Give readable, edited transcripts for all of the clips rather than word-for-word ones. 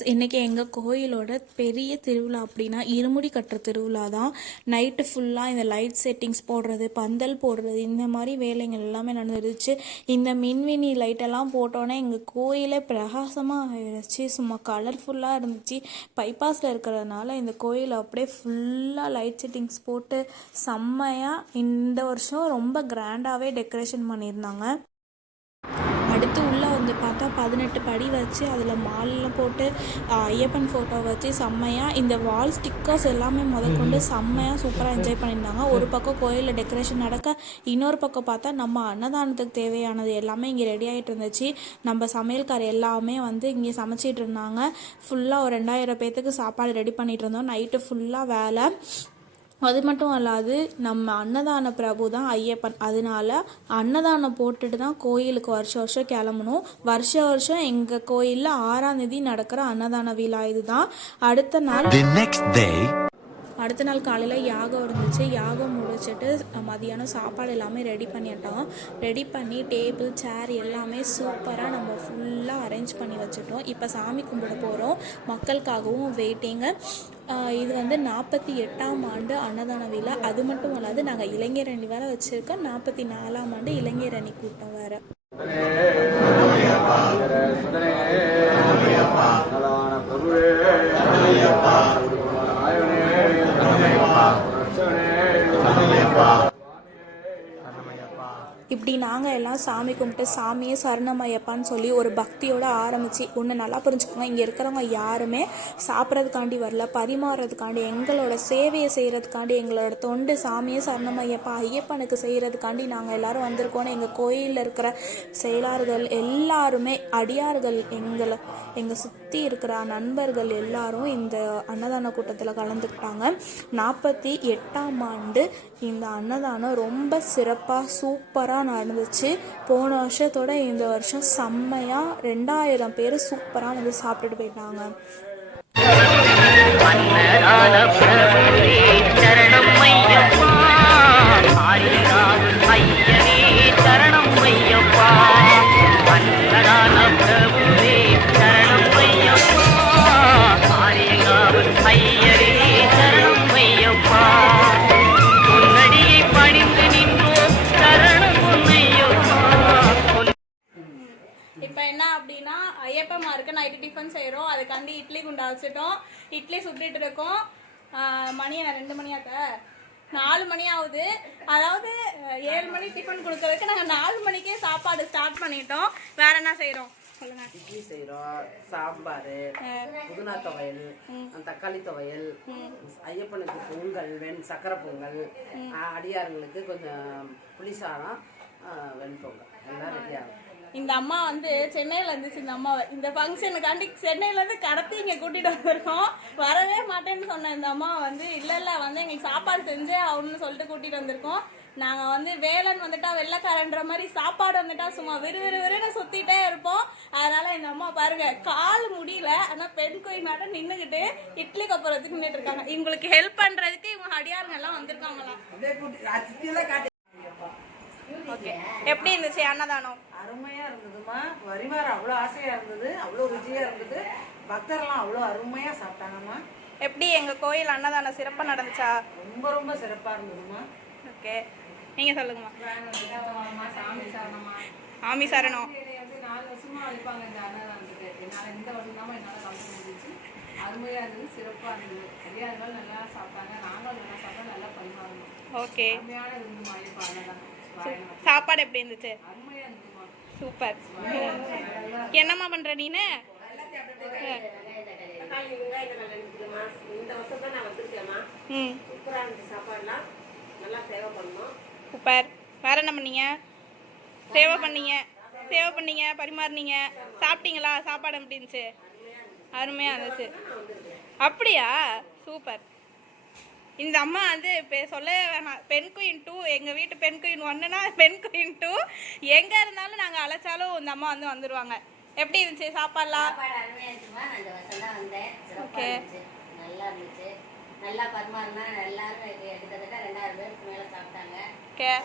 Guys, இன்றைக்கி எங்கள் கோயிலோட பெரிய திருவிழா அப்படின்னா இருமுடி கட்டுற திருவிழா தான். நைட்டு ஃபுல்லாக இந்த லைட் செட்டிங்ஸ் போடுறது, பந்தல் போடுறது, இந்த மாதிரி வேலைகள் எல்லாமே நடந்துருச்சு. இந்த மின்மினி லைட்டெல்லாம் போட்டோன்னே எங்கள் கோயிலே பிரகாசமாக ஆயிடுச்சு. சும்மா கலர்ஃபுல்லாக இருந்துச்சு. பைபாஸில் இருக்கிறதுனால இந்த கோயில் அப்படியே ஃபுல்லாக லைட் செட்டிங்ஸ் போட்டு செம்மையாக இந்த வருஷம் ரொம்ப கிராண்டாகவே டெக்கரேஷன் பண்ணியிருந்தாங்க. அடுத்து உள்ளே வந்து பார்த்தா 18 படி வச்சு அதில் மாலெலாம் போட்டு ஐயப்பன் ஃபோட்டோ வச்சு செம்மையாக இந்த வால் ஸ்டிக்கர்ஸ் எல்லாமே முதற்கொண்டு செம்மையாக சூப்பராக என்ஜாய் பண்ணியிருந்தாங்க. ஒரு பக்கம் கோயிலில் டெக்கரேஷன் நடக்க, இன்னொரு பக்கம் பார்த்தா நம்ம அன்னதானத்துக்கு தேவையானது எல்லாமே இங்கே ரெடி ஆகிட்டு இருந்துச்சு. நம்ம சமையல்கார் எல்லாமே வந்து இங்கே சமைச்சிட்டு இருந்தாங்க. ஃபுல்லாக ஒரு 2000 பேர்த்துக்கு சாப்பாடு ரெடி பண்ணிகிட்டு இருந்தோம். நைட்டு ஃபுல்லாக வேலை. அது மட்டும் அல்லாது நம்ம அன்னதான பிரபு தான் ஐயப்பன். அதனால அன்னதானம் போட்டுட்டு தான் கோயிலுக்கு வருஷம் கிளம்பணும். வருஷம் எங்கள் கோயிலில் 6ஆம் தேதி நடக்கிற அன்னதான விழா இதுதான். அடுத்த நாள் காலையில் யாகம் இருந்துச்சு. யாகம் முடிச்சுட்டு மதியானம் சாப்பாடு எல்லாமே ரெடி பண்ணிட்டோம். ரெடி பண்ணி டேபிள் சேர் எல்லாமே சூப்பராக நம்ம ஃபுல்லாக அரேஞ்ச் பண்ணி வச்சுட்டோம். இப்போ சாமி கும்பிட போகிறோம். மக்களுக்காகவும் வெயிட்டிங்கு. இது வந்து 48ஆம் ஆண்டு அன்னதான விழா. அது மட்டும் இல்லாது நாங்கள் இளைஞர் அணி வேறு வச்சுருக்கோம். 44ஆம் ஆண்டு இளைஞர் அணி கூட்டம் வேறு. இப்படி நாங்கள் எல்லாம் சாமி கும்பிட்டு சாமியே சரணமையப்பான்னு சொல்லி ஒரு பக்தியோடு ஆரம்பித்து, ஒன்று நல்லா புரிஞ்சுக்கோங்க, இங்கே இருக்கிறவங்க யாருமே சாப்பிட்றதுக்காண்டி வரல, பரிமாறுறதுக்காண்டி, எங்களோட சேவையை செய்கிறதுக்காண்டி, எங்களோட தொண்டு சாமியே சரணமையப்பா ஐயப்பனுக்கு செய்கிறதுக்காண்டி நாங்கள் எல்லோரும் வந்திருக்கோன்னு எங்கள் கோயிலில் இருக்கிற செயலாளர்கள் எல்லாருமே, அடியார்கள், எங்கள் சுற்றி இருக்கிற நண்பர்கள் எல்லாரும் இந்த அன்னதான கூட்டத்தில் கலந்துக்கிட்டாங்க. 48ஆம் ஆண்டு இந்த அன்னதானம் ரொம்ப சிறப்பாக சூப்பராக நடந்துச்சு. போன வருஷத்தோட இந்த வருஷம் செம்மையாக 2000 பேர் சூப்பராக வந்து சாப்பிட்டுட்டு போயிட்டாங்க. இப்போ என்ன அப்படின்னா ஐயப்பமாருக்கு நைட்டு டிஃபன் செய்கிறோம். அதுக்காண்டி இட்லி குண்டா வச்சுட்டோம். இட்லி சுட்டிட்டு இருக்கோம். மணி என்ன 2 மணியாக்க 4 மணி ஆகுது. அதாவது 7 மணி டிஃபன் கொடுக்கறதுக்கு நாங்கள் 4 மணிக்கே சாப்பாடு ஸ்டார்ட் பண்ணிட்டோம். வேற என்ன செய்கிறோம் சொல்லுங்க? இட்லி செய்கிறோம், சாம்பார், புதினா துவையல், தக்காளி துவையல், ஐயப்பனுக்கு பொங்கல், சக்கரை பொங்கல், அடியாருங்களுக்கு கொஞ்சம் புளிசாதம், வெண்பொங்கல் எல்லாம் ரெடி ஆகும். இந்த அம்மா வந்து சென்னையில் இருந்துச்சு. இந்த அம்மாவை இந்த ஃபங்க்ஷனுக்காண்டி சென்னையிலேருந்து கடத்தி இங்கே கூட்டிகிட்டு வந்திருக்கோம். வரவே மாட்டேன்னு சொன்ன இந்த அம்மா வந்து இல்லை வந்து எங்களுக்கு சாப்பாடு செஞ்சே ஆகணும்னு சொல்லிட்டு கூட்டிகிட்டு வந்திருக்கோம். நாங்கள் வந்து வேலன் வந்துட்டா வெள்ளைக்காரன்ற மாதிரி சாப்பாடு வந்துட்டா சும்மா விறுவிறுன்னு சுற்றிட்டே இருப்போம். அதனால் இந்த அம்மா பாருங்க, கால் முடியல, ஆனால் பெண் கோயில் நாட்டம் நின்றுக்கிட்டு இட்லி கப்புறத்துக்கு நின்றுட்டு இருக்காங்க. இவங்களுக்கு ஹெல்ப் பண்ணுறதுக்கு இவங்க அடியாருங்க எல்லாம் வந்திருக்காங்களாம். ஓகே, எப்படி இருந்துச்சு அன்னதானம்? அருமையா இருந்ததுமா. வரிமாற அவ்வளோ ஆசையா இருந்தது, அவ்வளோ ருச்சியா இருந்தது. பக்தர்லாம் அவ்வளோ அருமையா சாப்பிட்டாங்கம்மா. எப்படி எங்க கோயில் அன்னதானம் சிறப்பா நடந்துச்சா? ரொம்ப ரொம்ப சிறப்பா இருந்ததுமா. ஓகே, நீங்க சொல்லுங்கம்மா. ஆமி சரணம். 4 வருஷமா அழைப்பாங்க இந்த அன்னதானத்துக்கு. என்னால் இந்த வருஷம் தான் என்னால் கலந்து முடிஞ்சிச்சு. அருமையாக இருந்தது, சிறப்பாக இருந்தது. தெரியாதவங்க நல்லா சாப்பிட்டாங்க, நாங்களும் நல்லா சாப்பிட்டோம், நல்லா பரிமாறணும். ஓகே, அருமையான இருந்துமா ஐயப்பா அன்னதானம். சாப்பாடு எப்படி இருந்துச்சு? அருமையாக இருந்துமா. சூப்பர். என்னம்மா பண்ற நீனு? சூப்பர். வேற என்ன பண்ணீங்க? சேவை பண்ணீங்க, பரிமாறினீங்க, சாப்பிட்டீங்களா? சாப்பாடு எப்படி இருந்துச்சு? அருமையா இருந்துச்சு. அப்படியா? சூப்பர். இந்த அம்மா வந்து இப்போ சொல்ல வேணாம், பெண் குயின் 2, எங்கள் வீட்டு பெண் குயின் 1னா பெண் குயின் 2, எங்கே இருந்தாலும் நாங்கள் அழைச்சாலும் இந்த அம்மா வந்து வந்துடுவாங்க. எப்படி இருந்துச்சு சாப்பாடுலாம்? ஓகே, நல்லா இருந்துச்சு. நல்லா பரிமாறினா எல்லாரும் கிட்டத்தட்ட 2000 பேருக்கு மேலே சாப்பிட்டாங்க.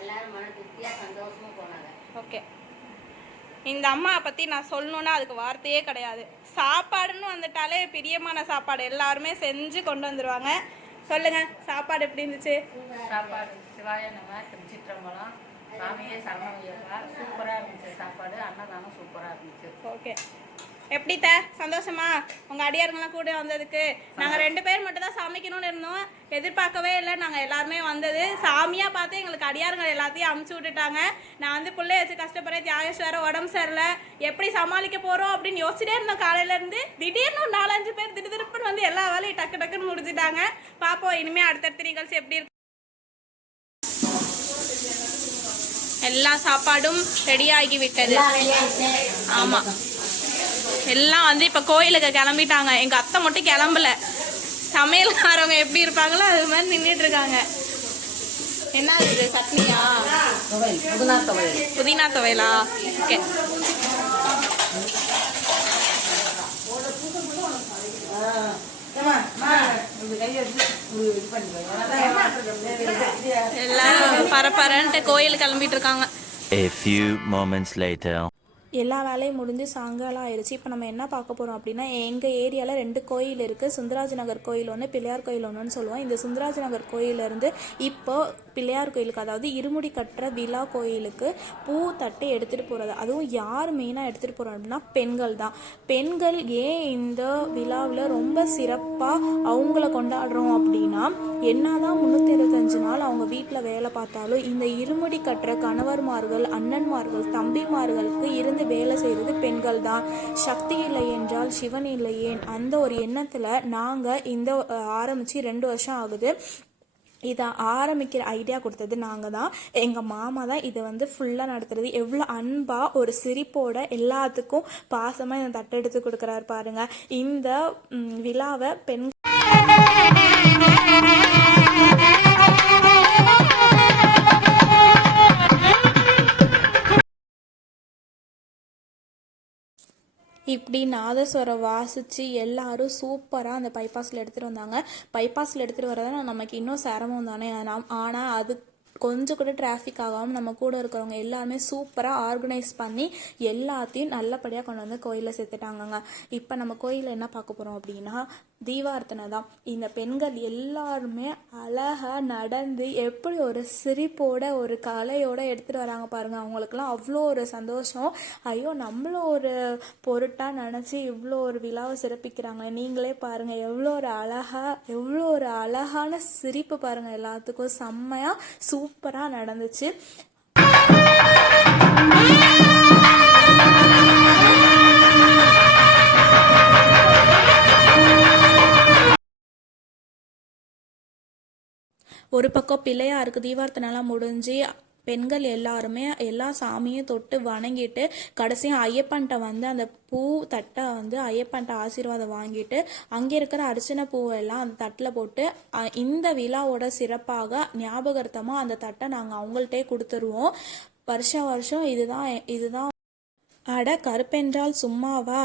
எல்லாரும் மன திருப்தியாக சந்தோஷமாக போனாங்க. ஓகே, எல்லாரும் மன திருப்தியாக சந்தோஷமாக போனாங்க. ஓகே. எல்லாரும் மன திருப்தியாக சந்தோஷமாக போனாங்க. எல்லாரும் மன திருப்தியாக சந்தோஷமாக போனாங்க. எல்லாரும் மன திருப்தியாக சந்தோஷமாக போனாங்க. ஓகே. எல்லாரும் மன திருப்தியாக சந்தோஷமாக போனாங்க. இந்த அம்மா பற்றி நான் சொல்லணுன்னா அதுக்கு வார்த்தையே கிடையாது. சாப்பாடுன்னு வந்துட்டாலே பிரியமான சாப்பாடு எல்லாருமே செஞ்சு கொண்டு வந்துடுவாங்க. சொல்லுங்கள், சாப்பாடு எப்படி இருந்துச்சு? சாப்பாடு சிவாய நம்ம திருச்சிற்றம்பலம் சாமியே சரணமையப்பா. சூப்பராக இருந்துச்சு சாப்பாடு. அன்னதானம் சூப்பராக இருந்துச்சு. ஓகே, எப்படி சந்தோஷமா உங்கள் அடியாருங்கெல்லாம் கூட வந்ததுக்கு? நாங்கள் 2 பேர் மட்டும் தான் சமைக்கணும்னு இருந்தோம், எதிர்பார்க்கவே இல்லை. நாங்கள் எல்லாருமே வந்தது சாமியாக பார்த்து எங்களுக்கு அடியாருங்க எல்லாத்தையும் அமுச்சு விட்டுட்டாங்க. நான் வந்து பிள்ளைய வச்சு கஷ்டப்படுறேன், தியாகேஸ்வர உடம்பு சரியில்லை, எப்படி சமாளிக்க போகிறோம் அப்படின்னு யோசிச்சுட்டே இருந்தோம் காலையிலேருந்து. திடீர்னு ஒரு 4-5 பேர் திருப்புன்னு வந்து எல்லா வேலையும் டக்கு டக்குன்னு முடிச்சுட்டாங்க. பார்ப்போம் இனிமேல் அடுத்தடுத்த நிகழ்ச்சி எப்படி இருக்கு. எல்லா சாப்பாடும் ரெடி ஆகி விட்டது. ஆமாம், எல்லாம் வந்து இப்போ கோயிலுக்கு கிளம்பிட்டாங்க. எங்கள் அத்தை மட்டும் கிளம்பல. சமையல்காரவங்க எப்படி இருப்பாங்களோ அது மாதிரி நின்றுட்டு இருக்காங்க. என்ன இது சட்னியா? புதினா துவையலா? ஓகே. எல்லாரும் பரபரன்ட்டு கோயிலுக்கு கிளம்பிட்டு இருக்காங்க. A few moments later. எல்லா வேலையும் முடிஞ்சு சாயங்காலம் ஆயிடுச்சு. இப்போ நம்ம என்ன பார்க்க போகிறோம் அப்படின்னா, எங்கள் ஏரியாவில் 2 கோயில் இருக்குது. சுந்தராஜ நகர் கோயில் ஒன்று, பிள்ளையார் கோயில் ஒன்றுன்னு சொல்லுவோம். இந்த சுந்தராஜ நகர் கோயிலேருந்து இப்போ பிள்ளையார் கோயிலுக்கு, அதாவது இருமுடி கட்டுற விழா கோயிலுக்கு பூ தட்டு எடுத்துகிட்டு போகிறது. அதுவும் யார் மெயினாக எடுத்துகிட்டு போகிறோம் அப்படின்னா பெண்கள் தான். பெண்கள் ஏன் இந்த விழாவில் ரொம்ப சிறப்பாக அவங்கள கொண்டாடுறோம் அப்படின்னா, என்னதான் 365 நாள் அவங்க வீட்டில் வேலை பார்த்தாலும் இந்த இருமுடி கட்டுற கணவர்மார்கள், அண்ணன்மார்கள், தம்பிமார்களுக்கு இருந்து வேலை செய்கிறது பெண்கள் தான். சக்தி இல்லை என்றால் சிவன் இல்லையேன், அந்த ஒரு எண்ணத்தில் நாங்கள் இந்த ஆரம்பித்து 2 வருஷம் ஆகுது. இதை ஆரம்பிக்கிற ஐடியா கொடுத்தது நாங்கள் தான். எங்கள் மாமா தான் இதை வந்து ஃபுல்லாக நடத்துறது. எவ்வளோ அன்பாக ஒரு சிரிப்போட எல்லாத்துக்கும் பாசமாக இந்த தட்டை எடுத்து கொடுக்குறாரு பாருங்கள். இந்த விழாவை பெண் இப்படி நாதஸ்வரம் வாசித்து எல்லாரும் சூப்பராக அந்த பைபாஸில் எடுத்துகிட்டு வந்தாங்க. பைபாஸில் எடுத்துகிட்டு வரதை நமக்கு இன்னும் சிரமம் தானே. ஆனால் அது கொஞ்சம் கூட டிராஃபிக் ஆகாமல் நம்ம கூட இருக்கிறவங்க எல்லாருமே சூப்பராக ஆர்கனைஸ் பண்ணி எல்லாத்தையும் நல்லபடியாக கொண்டு வந்து கோயிலில் சேர்த்துட்டாங்கங்க. இப்போ நம்ம கோயிலில் என்ன பார்க்க போகிறோம் அப்படின்னா தீபார்த்தனை தான். இந்த பெண்கள் எல்லாருமே அழகாக நடந்து எப்படி ஒரு சிரிப்போட ஒரு கலையோடு எடுத்துகிட்டு வராங்க பாருங்கள். அவங்களுக்குலாம் அவ்வளோ ஒரு சந்தோஷம். ஐயோ, நம்மளும் ஒரு பொருட்டாக நினச்சி இவ்வளோ ஒரு விழாவை சிறப்பிக்கிறாங்க. நீங்களே பாருங்கள், எவ்வளோ ஒரு அழகான சிரிப்பு பாருங்கள். எல்லாத்துக்கும் செம்மையாக சூப்பராக நடந்துச்சு. ஒரு பக்கம் பிள்ளையாருக்கு தீபார்த்தனைலாம் முடிஞ்சு பெண்கள் எல்லாருமே எல்லா சாமியும் தொட்டு வணங்கிட்டு கடைசியாக ஐயப்பன்ட்ட வந்து அந்த பூ தட்டை வந்து ஐயப்பன்ட்ட ஆசீர்வாதம் வாங்கிட்டு அங்கே இருக்கிற அர்ச்சனை பூவெல்லாம் அந்த தட்டில் போட்டு இந்த விழாவோட சிறப்பாக ஞாபகார்த்தமாக அந்த தட்டை நாங்கள் அவங்கள்ட்டே கொடுத்துருவோம். வருஷம் இதுதான் அட கருப்பென்றால் சும்மாவா,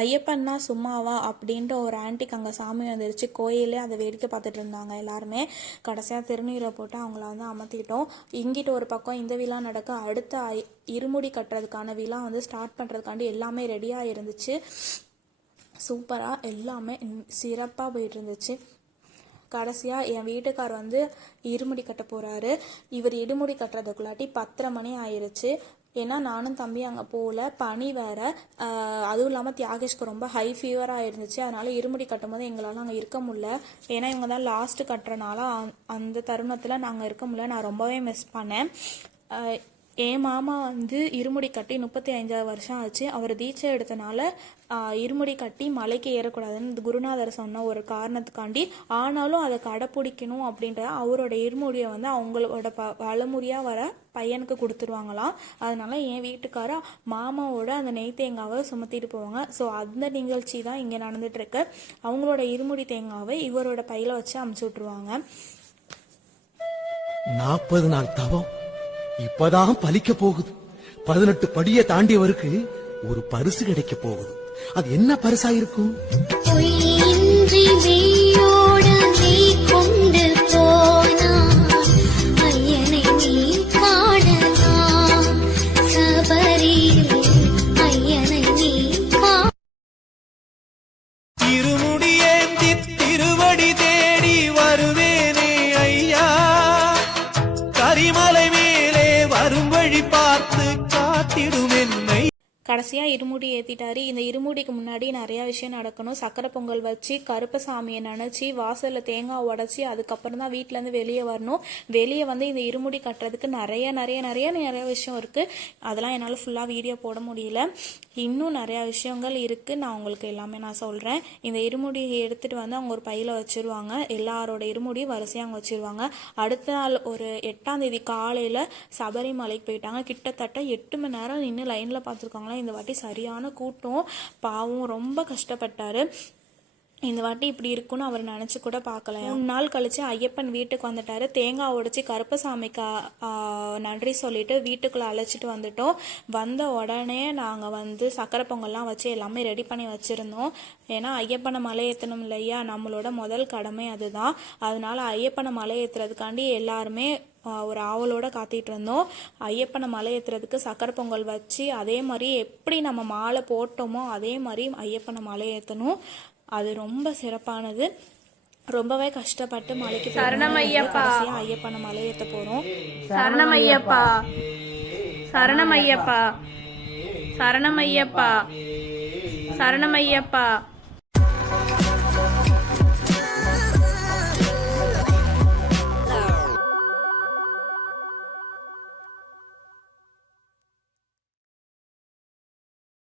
ஐயப்பன்னா சும்மாவா அப்படின்ட்டு ஒரு ஆன்ட்டிக்கு அங்கே சாமி வந்துருச்சு. கோயிலே அதை வேடிக்கை பார்த்துட்டு இருந்தாங்க எல்லாருமே. கடைசியாக திருநீரை போட்டு அவங்கள வந்து அமர்த்திட்டோம். இங்கிட்ட ஒரு பக்கம் இந்த விழா நடக்க, அடுத்த இருமுடி கட்டுறதுக்கான விழா வந்து ஸ்டார்ட் பண்ணுறதுக்காண்டி எல்லாமே ரெடியாக இருந்துச்சு. சூப்பராக எல்லாமே சிறப்பாக போயிட்டு இருந்துச்சு. கடைசியாக என் வீட்டுக்கார் வந்து இருமுடி கட்ட போகிறாரு. இவர் இருமுடி கட்டுறதுக்குள்ளாட்டி 10:30 மணி ஆயிடுச்சு. ஏன்னா நானும் தம்பி அங்கே போகல, பனி வேறு. அதுவும் இல்லாமல் தியாகேஷ்க்கு ரொம்ப ஹை ஃபீவராக இருந்துச்சு. அதனால் இருமுடி கட்டும் போது எங்களால் அங்கே இருக்க முடியல. ஏன்னா இவங்க தான் லாஸ்ட்டு கட்டுறனால அந்த தருணத்தில் நாங்கள் இருக்க முடியல. நான் ரொம்பவே மிஸ் பண்ணேன். என் மாமா வந்து இருமுடி கட்டி 35 வருஷம் ஆச்சு. அவர் தீட்சை எடுத்தனால இருமுடி கட்டி மலைக்கு ஏறக்கூடாதுன்னு குருநாதர் சொன்ன ஒரு காரணத்துக்காண்டி, ஆனாலும் அதை கடைப்பிடிக்கணும் அப்படின்ற அவரோட இருமுடியை வந்து அவங்களோட வளமுறையாக வர பையனுக்கு கொடுத்துருவாங்களாம். அதனால என் வீட்டுக்கார மாமாவோட அந்த நெய் தேங்காவை சுமத்திட்டு போவாங்க. ஸோ அந்த நிகழ்ச்சி தான் இங்கே நடந்துட்டுருக்கு. அவங்களோட இருமுடி தேங்காவை இவரோட பையில வச்சு அமுச்சு விட்ருவாங்க. 40 நாள் தவம் இப்பதான் பலிக்க போகுது. 18 படியை தாண்டியவருக்கு ஒரு பரிசு கிடைக்க போகுது. அது என்ன பரிசா இருக்கும்? கடைசியாக இருமுடி ஏற்றிட்டாரு. இந்த இருமுடிக்கு முன்னாடி நிறையா விஷயம் நடக்கணும். சக்கரை பொங்கல் வச்சு கருப்பசாமியை நினச்சி வாசலில் தேங்காய் உடச்சி அதுக்கப்புறம் தான் வீட்டிலேருந்து வெளியே வரணும். வெளியே வந்து இந்த இருமுடி கட்டுறதுக்கு நிறைய விஷயம் இருக்குது. அதெல்லாம் என்னால் ஃபுல்லாக வீடியோ போட முடியல. இன்னும் நிறையா விஷயங்கள் இருக்குது. நான் உங்களுக்கு எல்லாமே நான் சொல்கிறேன். இந்த இருமுடியை எடுத்துகிட்டு வந்து அவங்க ஒரு பையில் வச்சுருவாங்க. எல்லாரோட இருமுடி வரிசையாக அவங்க வச்சுருவாங்க. அடுத்த நாள் ஒரு 8ஆம் தேதி காலையில் சபரிமலைக்கு போயிட்டாங்க. கிட்டத்தட்ட 8 மணி நேரம் நின்று லைனில் பார்த்துருக்காங்களா. இந்த வாட்டி சரியான கூட்டம். பாவம் ரொம்ப கஷ்டப்பட்டார். இந்த வாட்டி இப்படி இருக்குன்னு அவர் நினச்சி கூட பார்க்கல. 3 நாள் கழித்து ஐயப்பன் வீட்டுக்கு வந்துட்டார். தேங்காய் உடைச்சி கருப்பசாமிக்கு நன்றி சொல்லிட்டு வீட்டுக்குள்ளே அழைச்சிட்டு வந்துட்டோம். வந்த உடனே நாங்கள் வந்து சக்கரை பொங்கல்லாம் வச்சு எல்லாமே ரெடி பண்ணி வச்சுருந்தோம். ஏன்னா ஐயப்பனை மலை ஏற்றணும் இல்லையா, நம்மளோட முதல் கடமை அதுதான். அதனால ஐயப்பனை மலை ஏற்றுறதுக்காண்டி எல்லாருமே ஒரு ஆவலோட காத்திட்டு இருந்தோம். ஐயப்பனை மலை ஏற்றுறதுக்கு சக்கரை பொங்கல் வச்சு அதே மாதிரி எப்படி நம்ம மாலை போட்டோமோ அதே மாதிரி ஐயப்பனை மலை ஏற்றணும். அது ரொம்ப சிறப்பானது. ரொம்பவே கஷ்டப்பட்டு மலைக்கு சரணமையப்பா ஐயப்பனை மலை ஏற்ற போகிறோம். சரணமையப்பா சரணமையப்பா சரணமையப்பா சரணமையப்பா